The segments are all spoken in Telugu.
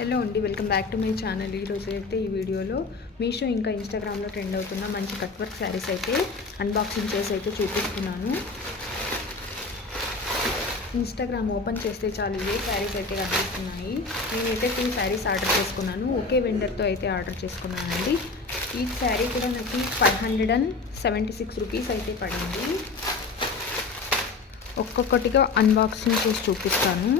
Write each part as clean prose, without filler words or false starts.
హలో అండి, welcome back to my channel. ఈరోజు అయితే ఈ వీడియోలో మీషో ఇంకా ఇన్స్టాగ్రామ్లో ట్రెండ్ అవుతున్న మంచి కట్ వర్క్ శారీస్ అయితే అన్బాక్సింగ్ చేసి అయితే చూపిస్తున్నాను. ఇన్స్టాగ్రామ్ ఓపెన్ చేస్తే చాలు ఏ శారీస్ అయితే కనిపిస్తున్నాయి. నేనైతే 2 శారీస్ ఆర్డర్ చేసుకున్నాను. ఒకే వెండర్తో అయితే ఆర్డర్ చేసుకున్నానండి. ఈ శారీ కూడా నాకు 576 రూపీస్ అయితే పడింది. ఒక్కొక్కటిగా అన్బాక్సింగ్ చేసి చూపిస్తాను.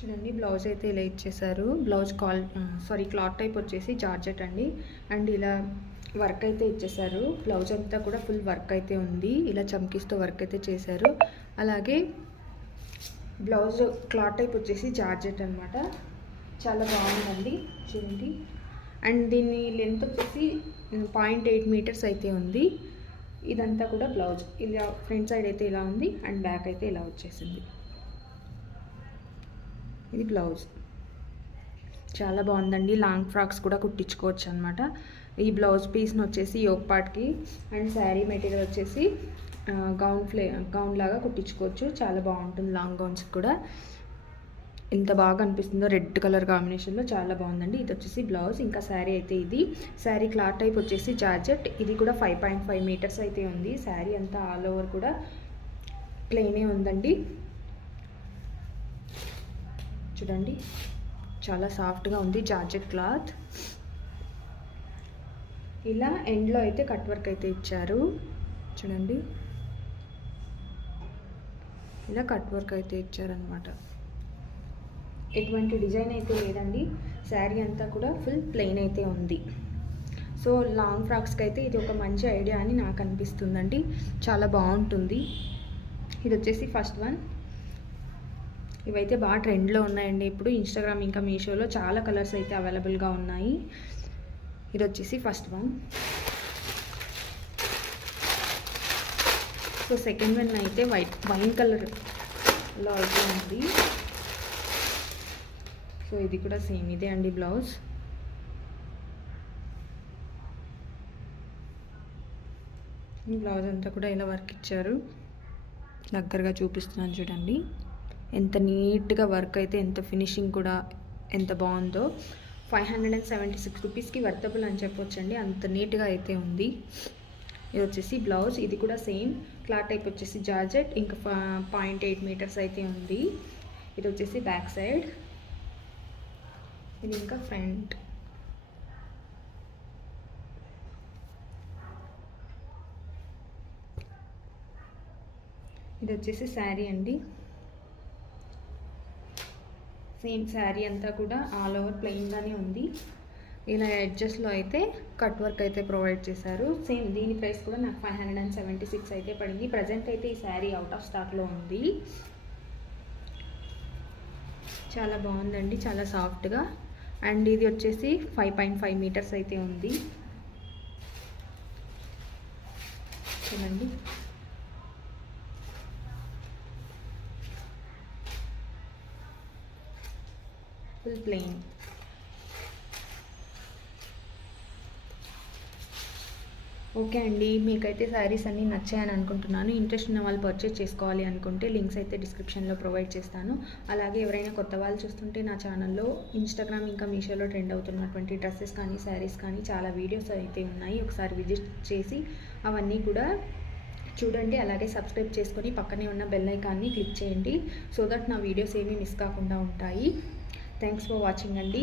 చూడండి, బ్లౌజ్ అయితే ఇలా ఇచ్చేసారు. బ్లౌజ్ క్లాత్ టైప్ వచ్చేసి జార్జెట్ అండి. అండ్ ఇలా వర్క్ అయితే ఇచ్చేసారు. బ్లౌజ్ అంతా కూడా ఫుల్ వర్క్ అయితే ఉంది. ఇలా చమ్కీస్తో వర్క్ అయితే చేశారు. అలాగే బ్లౌజ్ క్లాత్ టైప్ వచ్చేసి జార్జెట్ అనమాట. చాలా బాగుందండి, చూడండి. అండ్ దీని లెంత్ వచ్చేసి 0.8 మీటర్స్ అయితే ఉంది. ఇదంతా కూడా బ్లౌజ్ ఇలా ఫ్రంట్ సైడ్ అయితే ఇలా ఉంది అండ్ బ్యాక్ అయితే ఇలా వచ్చేసింది. ఇది బ్లౌజ్ చాలా బాగుందండి. లాంగ్ ఫ్రాక్స్ కూడా కుట్టించుకోవచ్చు అనమాట. ఈ బ్లౌజ్ పీస్ని వచ్చేసి యోక్ పార్ట్కి అండ్ శారీ మెటీరియల్ వచ్చేసి గౌన్ లాగా కుట్టించుకోవచ్చు. చాలా బాగుంటుంది. లాంగ్ గౌన్స్ కూడా ఎంత బాగా అనిపిస్తుందో, రెడ్ కలర్ కాంబినేషన్లో చాలా బాగుందండి. ఇది వచ్చేసి బ్లౌజ్. ఇంకా శారీ అయితే ఇది. శారీ క్లాత్ టైప్ వచ్చేసి జార్జెట్. ఇది కూడా 5.5 మీటర్స్ అయితే ఉంది. శారీ అంతా ఆల్ ఓవర్ కూడా ప్లెయినే ఉందండి. చూడండి, చాలా సాఫ్ట్గా ఉంది జార్జెట్ క్లాత్. ఇలా ఎండ్లో అయితే కట్ వర్క్ అయితే ఇచ్చారు. చూడండి, ఇలా కట్ వర్క్ అయితే ఇచ్చారనమాట. ఎటువంటి డిజైన్ అయితే లేదండి. శారీ అంతా కూడా ఫుల్ ప్లెయిన్ అయితే ఉంది. సో లాంగ్ ఫ్రాక్స్కి అయితే ఇది ఒక మంచి ఐడియా అని నాకు అనిపిస్తుందండి. చాలా బాగుంటుంది. ఇది వచ్చేసి ఫస్ట్ వన్. ఇవైతే బాగా ట్రెండ్లో ఉన్నాయండి ఇప్పుడు. ఇన్స్టాగ్రామ్ ఇంకా మీషోలో చాలా కలర్స్ అయితే అవైలబుల్గా ఉన్నాయి. ఇది వచ్చేసి first one. So second one అయితే వైన్ కలర్లో అయితే ఉంది. సో ఇది కూడా సేమ్ ఇదే అండి బ్లౌజ్. ఈ బ్లౌజ్ అంతా కూడా ఇలా వర్క్ ఇచ్చారు. దగ్గరగా చూపిస్తున్నాను చూడండి. ఎంత నీట్గా వర్క్ అయితే, ఎంత ఫినిషింగ్ కూడా ఎంత బాగుందో. 576 రూపీస్కి వర్తబుల్ అని చెప్పొచ్చండి. అంత నీట్గా అయితే ఉంది. ఇది వచ్చేసి బ్లౌజ్. ఇది కూడా సేమ్ క్లాత్ టైప్ వచ్చేసి జార్జెట్. ఇంకా 0.8 మీటర్స్ అయితే ఉంది. ఇది వచ్చేసి బ్యాక్ సైడ్. ఇది ఇంకా ఫ్రంట్. ఇది వచ్చేసి శారీ అండి. సేమ్ శారీ అంతా కూడా ఆల్ ఓవర్ ప్లెయిన్గానే ఉంది. ఇలా ఎడ్జెస్లో అయితే కట్ వర్క్ అయితే ప్రొవైడ్ చేశారు. సేమ్ దీని ప్రైస్ కూడా నాకు 576 అయితే పడింది. ప్రజెంట్ అయితే ఈ శారీ అవుట్ ఆఫ్ స్టాక్లో ఉంది. చాలా బాగుందండి, చాలా సాఫ్ట్గా. అండ్ ఇది వచ్చేసి 5.5 మీటర్స్ అయితే ఉంది. చూడండి, ఫుల్ ప్లెయిన్. ఓకే అండి, మీకైతే శారీస్ అన్నీ నచ్చాయని అనుకుంటున్నాను. ఇంట్రెస్ట్ ఉన్న వాళ్ళు పర్చేస్ చేసుకోవాలి అనుకుంటే లింక్స్ అయితే డిస్క్రిప్షన్లో ప్రొవైడ్ చేస్తాను. అలాగే ఎవరైనా కొత్త వాళ్ళు చూస్తుంటే నా ఛానల్లో ఇన్స్టాగ్రామ్ ఇంకా మీషోలో ట్రెండ్ అవుతున్నటువంటి డ్రెస్సెస్ కానీ శారీస్ కానీ చాలా వీడియోస్ అయితే ఉన్నాయి. ఒకసారి విజిట్ చేసి అవన్నీ కూడా చూడండి. అలాగే సబ్స్క్రైబ్ చేసుకొని పక్కనే ఉన్న బెల్ ఐకాన్ని క్లిక్ చేయండి. సో దట్ నా వీడియోస్ ఏమీ మిస్ కాకుండా ఉంటాయి. థ్యాంక్స్ ఫర్ వాచింగ్ అండి.